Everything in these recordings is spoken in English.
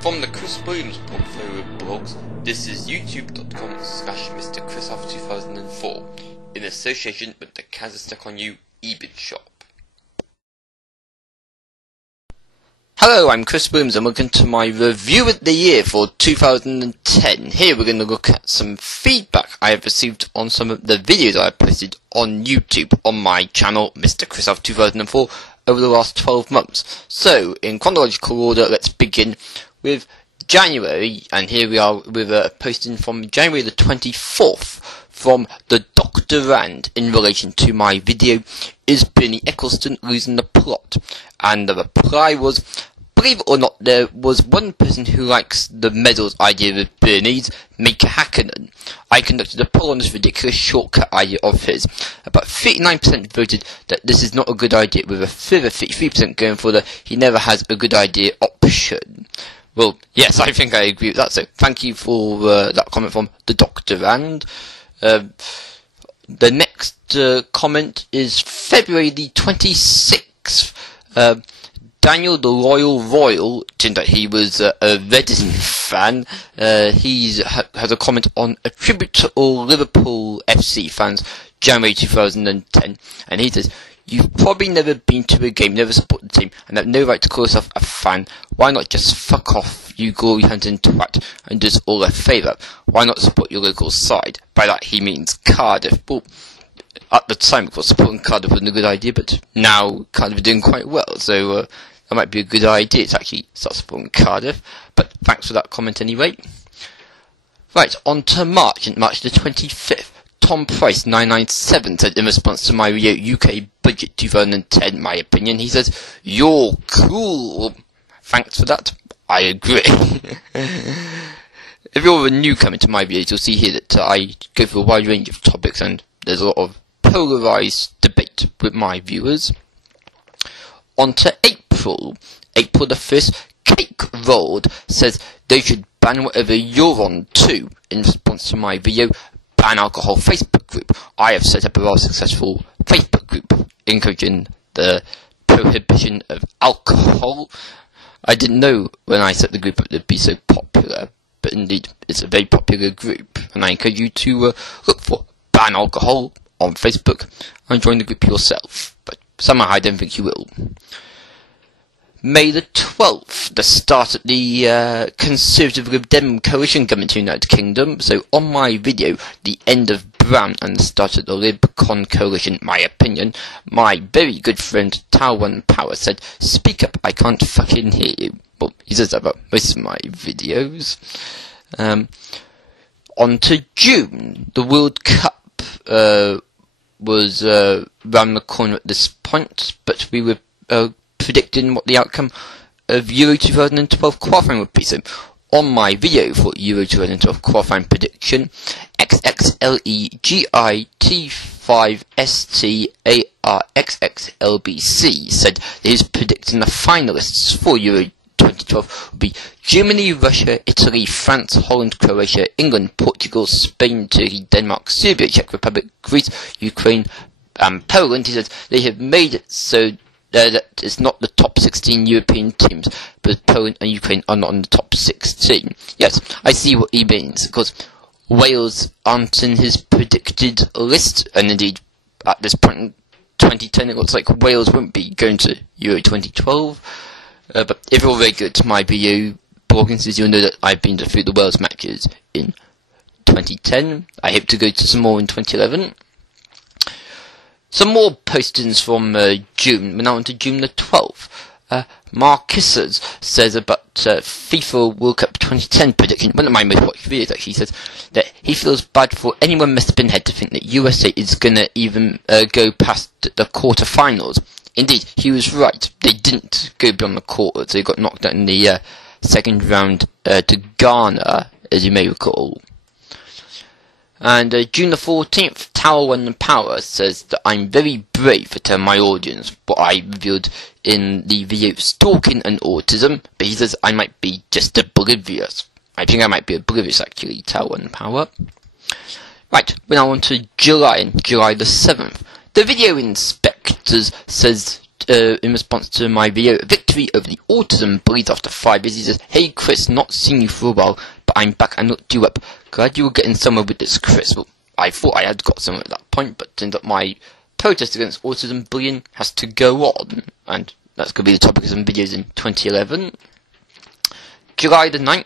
From the Chris Williams portfolio of blogs, this is youtube.com/Mrchrisalf2004 in association with the Kansas Stuck on You eBid shop. Hello, I'm Chris Williams and welcome to my review of the year for 2010. Here we're going to look at some feedback I have received on some of the videos I have posted on YouTube on my channel, Mrchrisalf2004, over the last 12 months. So, in chronological order, let's begin with January, and here we are with a posting from January the 24th from the Dr. Rand in relation to my video, Is Bernie Ecclestone Losing the Plot? And the reply was, believe it or not, there was one person who likes the medals idea with Bernie's, Mika Hakkinen. I conducted a poll on this ridiculous shortcut idea of his. About 39% voted that this is not a good idea, with a further 33% going for the he never has a good idea option. Well, yes, I think I agree with that, so thank you for that comment from the Dr. Rand. The next comment is February the 26th. Daniel the Loyal Royal, turns out he was a Reading fan. He has a comment on a tribute to all Liverpool FC fans, January 2010, and he says, you've probably never been to a game, never supported the team, and have no right to call yourself a fan. Why not just fuck off, you glory hunting twat, and do us all a favour? Why not support your local side? By that he means Cardiff. Well, at the time, of course, supporting Cardiff wasn't a good idea, but now Cardiff are doing quite well, so that might be a good idea to actually start supporting Cardiff. But thanks for that comment anyway. Right, on to March, and March the 25th. Tom Price 997 said in response to my video UK Budget 2010, my opinion, he says, you're cool. Thanks for that. I agree. If you're a newcomer to my videos, you'll see here that I go through a wide range of topics and there's a lot of polarised debate with my viewers. On to April. April the 1st, Cake Rolled says they should ban whatever you're on too. In response to my video, Ban Alcohol Facebook group. I have set up a rather successful Facebook group encouraging the prohibition of alcohol. I didn't know when I set the group up it would be so popular, but indeed it's a very popular group, and I encourage you to look for Ban Alcohol on Facebook and join the group yourself, but somehow I don't think you will. May the 12th, the start of the Conservative-Lib coalition government in the United Kingdom. So on my video, the end of Brown and the start of the Lib-Con coalition, my opinion, my very good friend Talwan Power said, speak up, I can't fucking hear you. Well, he says that about most of my videos. On to June, the World Cup was round the corner at this point, but we were predicting what the outcome of Euro 2012 qualifying would be. So, on my video for Euro 2012 qualifying prediction, XXLEGIT5STARXXLBC said that he is predicting the finalists for Euro 2012 would be Germany, Russia, Italy, France, Holland, Croatia, England, Portugal, Spain, Turkey, Denmark, Serbia, Czech Republic, Greece, Ukraine, and Poland. He says they have made it so that it's not the top 16 European teams, but Poland and Ukraine are not in the top 16. Yes, I see what he means, because Wales aren't in his predicted list, and indeed, at this point in 2010, it looks like Wales won't be going to Euro 2012. But if you're regular to my video blogging, you'll know that I've been through the Wales matches in 2010. I hope to go to some more in 2011. Some more postings from June. We're now on to June the 12th. Mrchrisalf says about FIFA World Cup 2010 prediction. One of my most watched videos actually says that he feels bad for anyone Mr. Pinhead to think that USA is going to even go past the quarter-finals. Indeed, he was right. They didn't go beyond the quarters. They got knocked out in the second round to Ghana, as you may recall. And June the 14th, Talwan Power says that I'm very brave to tell my audience what I revealed in the video Stalking and Autism, but he says I might be just oblivious. I think I might be oblivious actually, Talwan Power. Right, we're now on to July, and July the 7th. The Video Inspectors says in response to my video, victory over the autism bullies after 5 years. He says, "Hey Chris, not seen you for a while, but I'm back and looked you up. Glad you were getting somewhere with this, Chris." Well, I thought I had got somewhere at that point, but turns out my protest against autism bullying has to go on, and that's going to be the topic of some videos in 2011. July the 9th,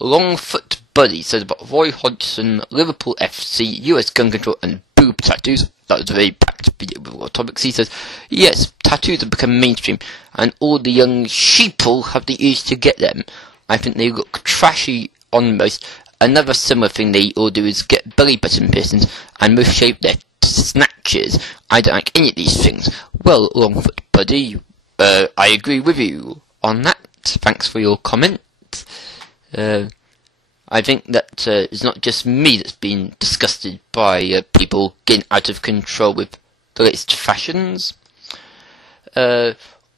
Longfoot Buddy says about Roy Hodgson, Liverpool FC, US gun control and boob tattoos. That was a very packed video with a lot of topics. He says, yes, tattoos have become mainstream, and all the young sheeple have the urge to get them. I think they look trashy on most. Another similar thing they all do is get belly button piercings, and most shave their snatches. I don't like any of these things. Well, Longfoot Buddy, I agree with you on that. Thanks for your comment. I think that it's not just me that's been disgusted by people getting out of control with the latest fashions.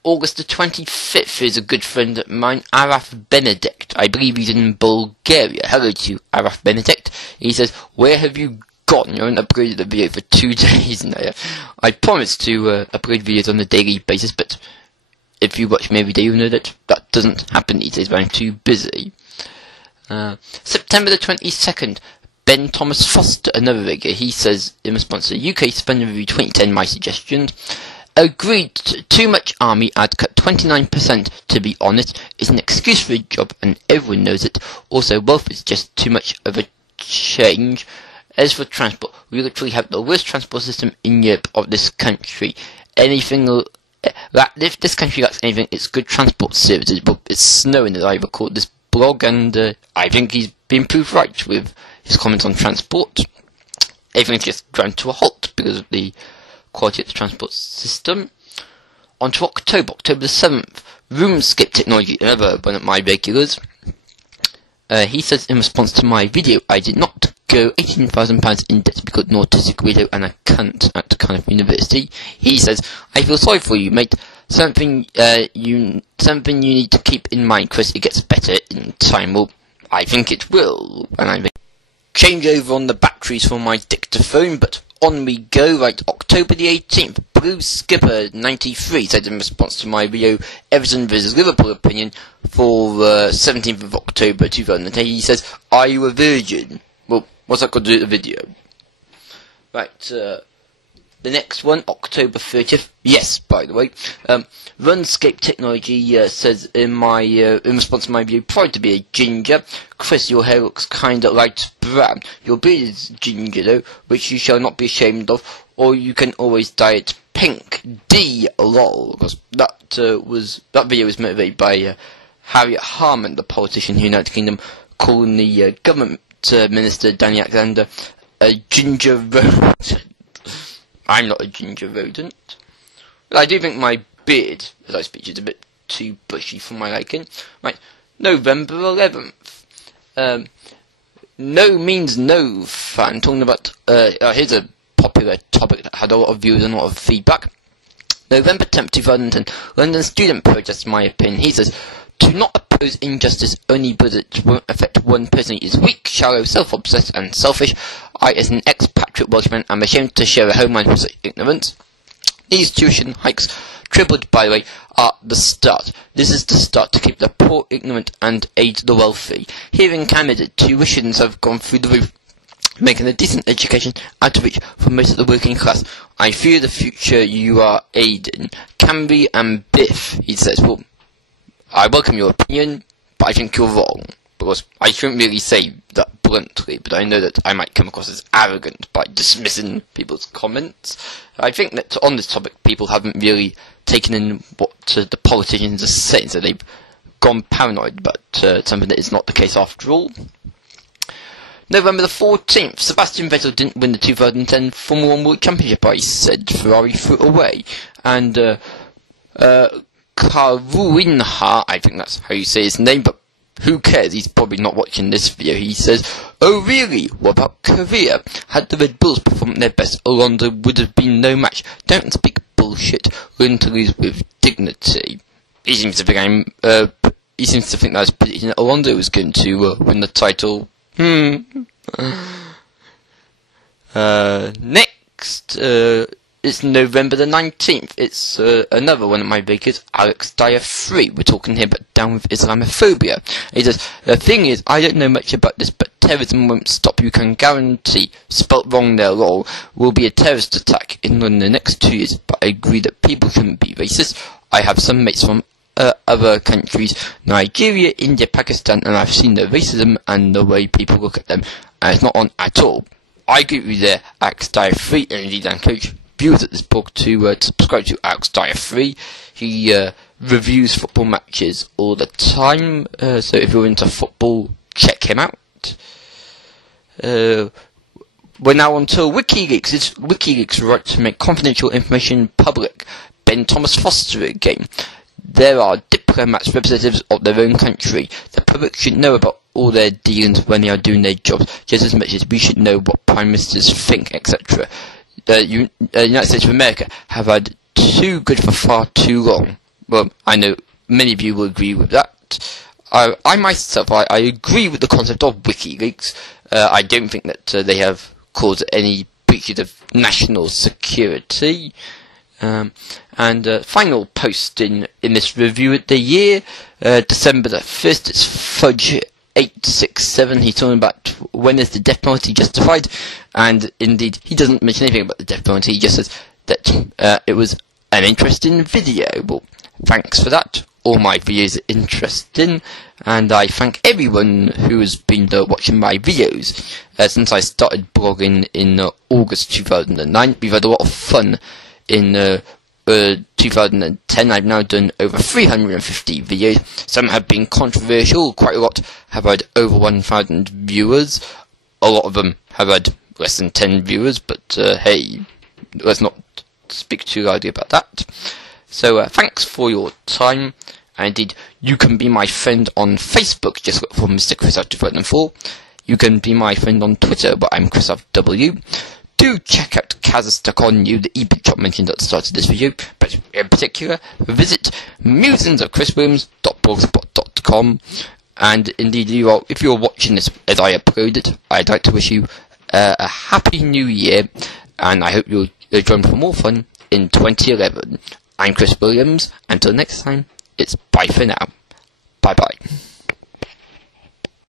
August the 25th is a good friend of mine, Araf Benedict. I believe he's in Bulgaria. Hello to you, Araf Benedict. He says, "Where have you gone? You haven't upgraded the video for 2 days now." I promise to upgrade videos on a daily basis, but if you watch me every day, you'll know that that doesn't happen these days, but I'm too busy. September the 22nd, Ben Thomas Foster, another regular. He says, in response to UK Spending Review 2010, my suggestions, agreed, too much army, I'd cut 29%, to be honest, is an excuse for a job, and everyone knows it. Also, wealth is just too much of a change. As for transport, we literally have the worst transport system in Europe of this country. If this country lacks anything, it's good transport services. But it's snowing as I record this blog, and I think he's been proved right with his comments on transport. Everything's just ground to a halt because of the quality of the transport system. On to October the 7th, RuneScape Technology, another one of my regulars. He says, in response to my video, I did not go £18,000 in debt because an autistic widow and a cunt at Cardiff University. He says, I feel sorry for you, mate. Something you need to keep in mind, Chris. It gets better in time. Well, I think it will. And I change over on the batteries for my dictaphone, but on we go. Right, October the 18th, Blue Skipper 93 said in response to my video, Everton vs Liverpool opinion for 17th of October 2010. He says, are you a virgin? Well, what's that got to do with the video? Right, the next one, October 30th. Yes, by the way. RuneScape Technology says in response to my video, proud to be a ginger. Chris, your hair looks kinda light brown. Your beard is ginger though, which you shall not be ashamed of, or you can always dye it pink. D lol. Because that video was motivated by Harriet Harman, the politician here in the United Kingdom, calling the government minister Danny Alexander a ginger rodent. I'm not a ginger rodent. But I do think my beard, as I speak, is a bit too bushy for my liking. Right, November 11th. No means no fan. Talking about, here's a popular topic that had a lot of views and a lot of feedback. November 10th, 2010. London student protest, my opinion. He says, to not oppose injustice only because it won't affect one person is weak, shallow, self-obsessed and selfish. I, as an expatriate Welshman, am ashamed to share a homeland with such ignorance. These tuition hikes, tripled by the way, are the start. This is the start to keep the poor ignorant and aid the wealthy. Here in Canada, tuitions have gone through the roof, making a decent education out of reach for most of the working class. I fear the future you are aiding. Camby and Biff, he says, well, I welcome your opinion, but I think you're wrong. Because I shouldn't really say that bluntly, but I know that I might come across as arrogant by dismissing people's comments. I think that on this topic, people haven't really taken in what the politicians are saying, so they've gone paranoid about something that is not the case after all. November the 14th, Sebastian Vettel didn't win the 2010 Formula 1 World Championship, I said. Ferrari threw it away. And Karuinha, I think that's how you say his name, but who cares? He's probably not watching this video. He says, oh really? What about Korea? Had the Red Bulls performed their best, Alonso would have been no match. Don't speak bullshit. Learn to lose with dignity. He seems to think that I was predicting that Alonso was going to win the title. Next is It's November the 19th. It's another one of my videos, Alex Dyer 3. We're talking here about down with Islamophobia. He says, the thing is, I don't know much about this, but terrorism won't stop. You can guarantee, spelt wrong there, lol, will be a terrorist attack in London the next 2 years, but I agree that people shouldn't be racist. I have some mates from other countries, Nigeria, India, Pakistan, and I've seen the racism and the way people look at them, and it's not on at all. I agree with you there, Alex Dyer 3, and indeed I'm coach viewers at this book to subscribe to Alex Dyer 3. He reviews football matches all the time, so if you're into football, check him out. We're now on to WikiLeaks. It's WikiLeaks' right to make confidential information public. Ben Thomas Foster again. There are diplomats, representatives of their own country. The public should know about all their dealings when they are doing their jobs, just as much as we should know what prime ministers think, etc. The United States of America have had too good for far too long. Well, I know many of you will agree with that. I myself, I agree with the concept of WikiLeaks. I don't think that they have caused any breaches of national security. Final post in this review of the year, December the 1st, it's Fudge867. He's talking about when is the death penalty justified, and indeed he doesn't mention anything about the death penalty. He just says that it was an interesting video. Well, thanks for that. All my videos are interesting, and I thank everyone who has been watching my videos since I started blogging in August 2009. We've had a lot of fun in 2010. I've now done over 350 videos. Some have been controversial, quite a lot have had over 1,000 viewers. A lot of them have had less than 10 viewers, but hey, let's not speak too loudly about that. So thanks for your time, and indeed you can be my friend on Facebook, just look for Mrchrisalf2004. You can be my friend on Twitter, but I'm Mrchrisalf2004. Do check out Kazakhstan, the ebook shop mentioned at the start of this video, but in particular, visit musingsofchriswilliams.blogspot.com. And indeed, if you're watching this as I upload it, I'd like to wish you a happy new year, and I hope you'll join for more fun in 2011. I'm Chris Williams. Until next time, it's bye for now. Bye bye.